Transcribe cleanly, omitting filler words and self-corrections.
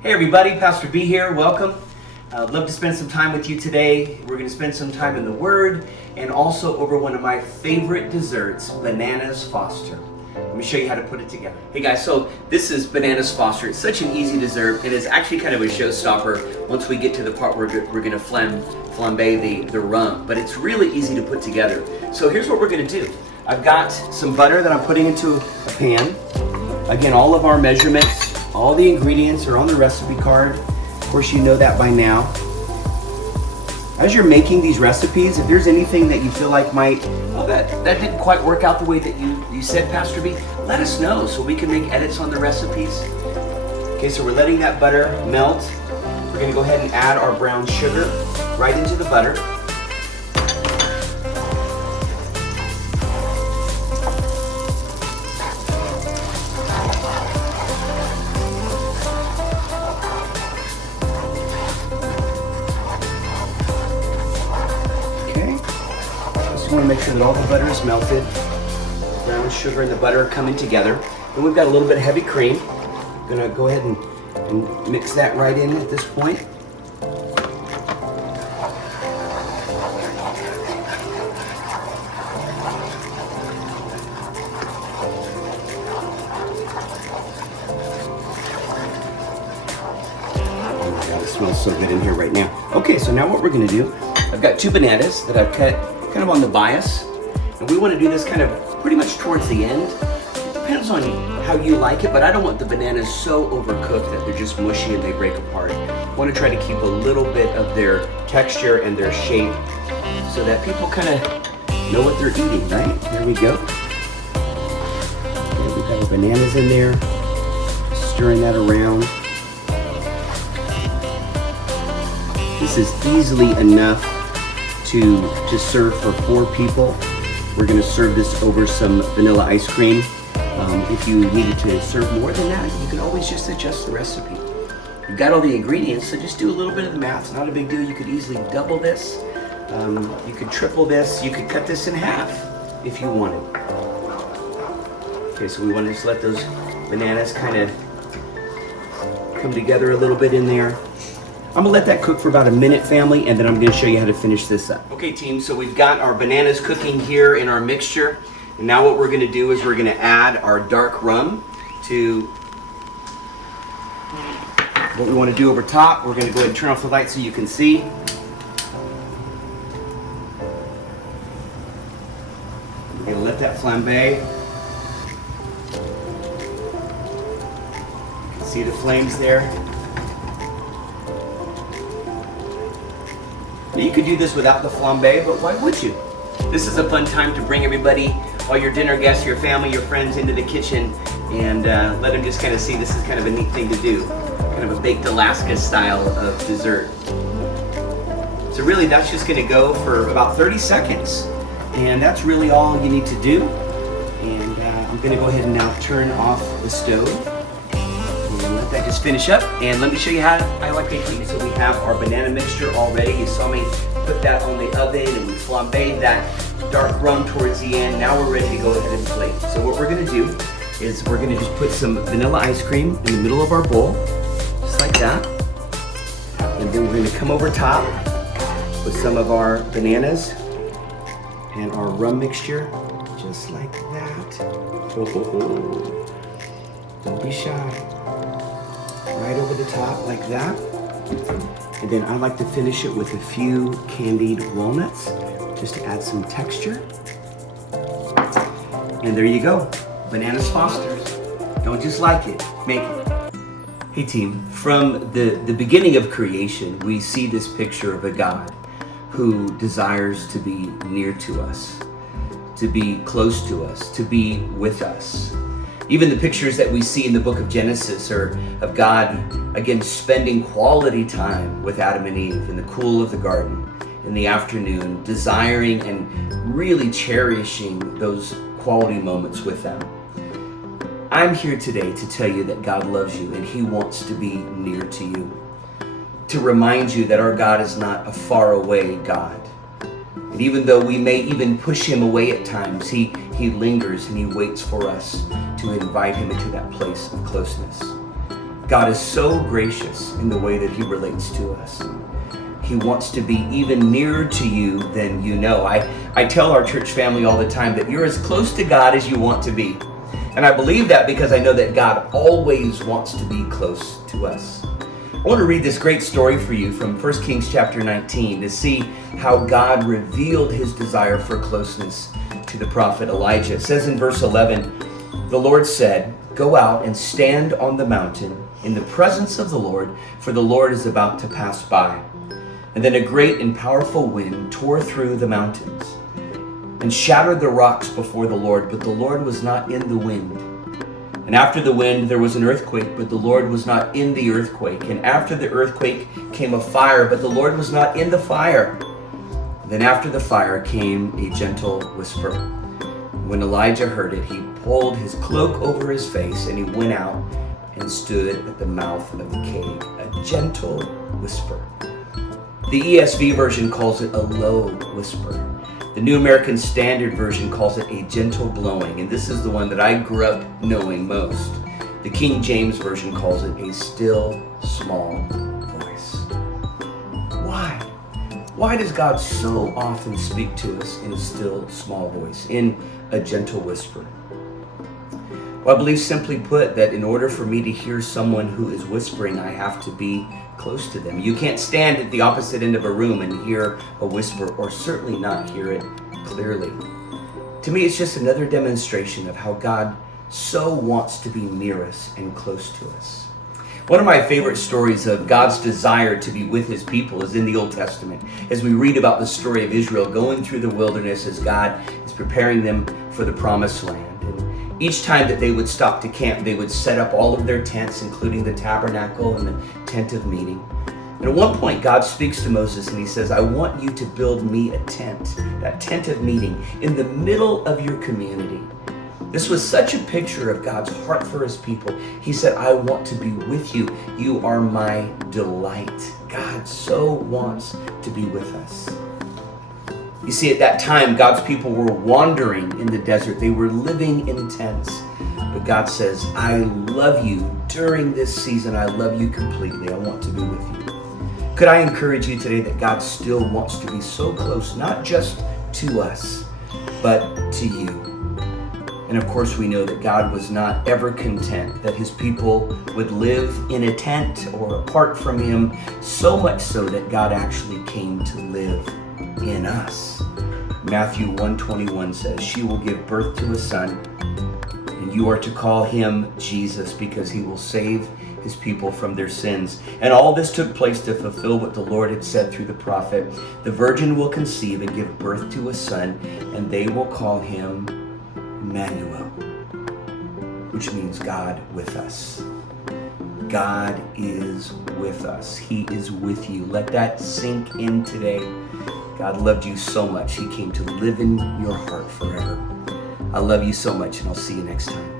Hey everybody, Pastor B here, welcome. I'd love to spend some time with you today. We're going to spend some time in the Word and also over one of my favorite desserts, bananas Foster. Let me show you how to put it together. Hey guys, so this is bananas Foster. It's such an easy dessert. It is actually kind of a showstopper once we get to the part where we're going to flambe the rum, but it's really easy to put together. So here's what we're going to do. I've got some butter that I'm putting into a pan. Again, all of our measurements, all the ingredients are on the recipe card. Of course, you know that by now. As you're making these recipes, if there's anything that you feel like might, that didn't quite work out the way that you said, Pastor B, let us know so we can make edits on the recipes. Okay, so we're letting that butter melt. We're gonna go ahead and add our brown sugar right into the butter. I want to make sure that all the butter is melted. The brown sugar and the butter are coming together. Then we've got a little bit of heavy cream. I'm going to go ahead and mix that right in at this point. Oh my God, it smells so good in here right now. Okay, so now what we're going to do, I've got 2 bananas that I've cut kind of on the bias, and we want to do this kind of pretty much towards the end. It depends on how you like it, but I don't want the bananas so overcooked that they're just mushy and they break apart. I want to try to keep a little bit of their texture and their shape so that people kind of know what they're eating, right? There we go. Okay, we've got our bananas in there, stirring that around. This is easily enough to serve for 4 people. We're going to serve this over some vanilla ice cream. If you needed to serve more than that, you can always just adjust the recipe. You've got all the ingredients, so just do a little bit of the math. It's not a big deal. You could easily double this. You could triple this. You could cut this in half if you wanted. Okay, so we want to just let those bananas kind of come together a little bit in there. I'm gonna let that cook for about a minute, family, and then I'm gonna show you how to finish this up. Okay, team, so we've got our bananas cooking here in our mixture. And now what we're gonna do is we're gonna add our dark rum to what we wanna do over top. We're gonna go ahead and turn off the light so you can see. We're gonna let that flambe. You can see the flames there. You could do this without the flambe, but why would you? This is a fun time to bring everybody, all your dinner guests, your family, your friends into the kitchen and let them just kind of see this is kind of a neat thing to do. Kind of a baked Alaska style of dessert. So really that's just going to go for about 30 seconds. And that's really all you need to do. And I'm going to go ahead and now turn off the stove. And let that just finish up, and let me show you how I like to eat. So we have our banana mixture all ready. You saw me put that on the oven and we flambéed that dark rum towards the end. Now we're ready to go ahead and plate. So what we're gonna do is we're gonna just put some vanilla ice cream in the middle of our bowl, just like that. And then we're gonna come over top with some of our bananas and our rum mixture, just like that. Oh. Don't be shy. Right over the top like that. And then I like to finish it with a few candied walnuts just to add some texture. And there you go, bananas Foster's. Don't just like it, make it. Hey team, from the beginning of creation, we see this picture of a God who desires to be near to us, to be close to us, to be with us. Even the pictures that we see in the book of Genesis are of God, again, spending quality time with Adam and Eve in the cool of the garden in the afternoon, desiring and really cherishing those quality moments with them. I'm here today to tell you that God loves you and He wants to be near to you. To remind you that our God is not a faraway God. And even though we may even push Him away at times, He lingers and He waits for us to invite Him into that place of closeness. God is so gracious in the way that he relates to us. He wants to be even nearer to you than you know. I tell our church family all the time that you're as close to God as you want to be. And I believe that because I know that God always wants to be close to us. I want to read this great story for you from 1 Kings chapter 19 to see how God revealed his desire for closeness to the prophet Elijah. It says in verse 11, the Lord said, "Go out and stand on the mountain in the presence of the Lord, for the Lord is about to pass by." And then a great and powerful wind tore through the mountains and shattered the rocks before the Lord, but the Lord was not in the wind. And after the wind there was an earthquake, but the Lord was not in the earthquake. And after the earthquake came a fire, but the Lord was not in the fire. And then after the fire came a gentle whisper. When Elijah heard it, he pulled his cloak over his face, and he went out and stood at the mouth of the cave. A gentle whisper. The ESV version calls it a low whisper. The New American Standard Version calls it a gentle blowing, and this is the one that I grew up knowing most. The King James Version calls it a still, small voice. Why? Why does God so often speak to us in a still, small voice, in a gentle whisper? Well, I believe, simply put, that in order for me to hear someone who is whispering, I have to be close to them. You can't stand at the opposite end of a room and hear a whisper, or certainly not hear it clearly. To me, it's just another demonstration of how God so wants to be near us and close to us. One of my favorite stories of God's desire to be with his people is in the Old Testament, as we read about the story of Israel going through the wilderness as God is preparing them for the promised land. And each time that they would stop to camp, they would set up all of their tents, including the tabernacle and the tent of meeting. And at one point, God speaks to Moses and he says, "I want you to build me a tent, that tent of meeting, in the middle of your community." This was such a picture of God's heart for his people. He said, "I want to be with you. You are my delight." God so wants to be with us. You see, at that time, God's people were wandering in the desert. They were living in tents. But God says, "I love you during this season. I love you completely. I want to be with you." Could I encourage you today that God still wants to be so close, not just to us, but to you? And of course, we know that God was not ever content that his people would live in a tent or apart from him, so much so that God actually came to live in us. Matthew 1:21 says, "She will give birth to a son, and you are to call him Jesus, because he will save his people from their sins." And all this took place to fulfill what the Lord had said through the prophet. "The virgin will conceive and give birth to a son, and they will call him Emmanuel," which means God with us. God is with us. He is with you. Let that sink in today. God loved you so much, he came to live in your heart forever. I love you so much, and I'll see you next time.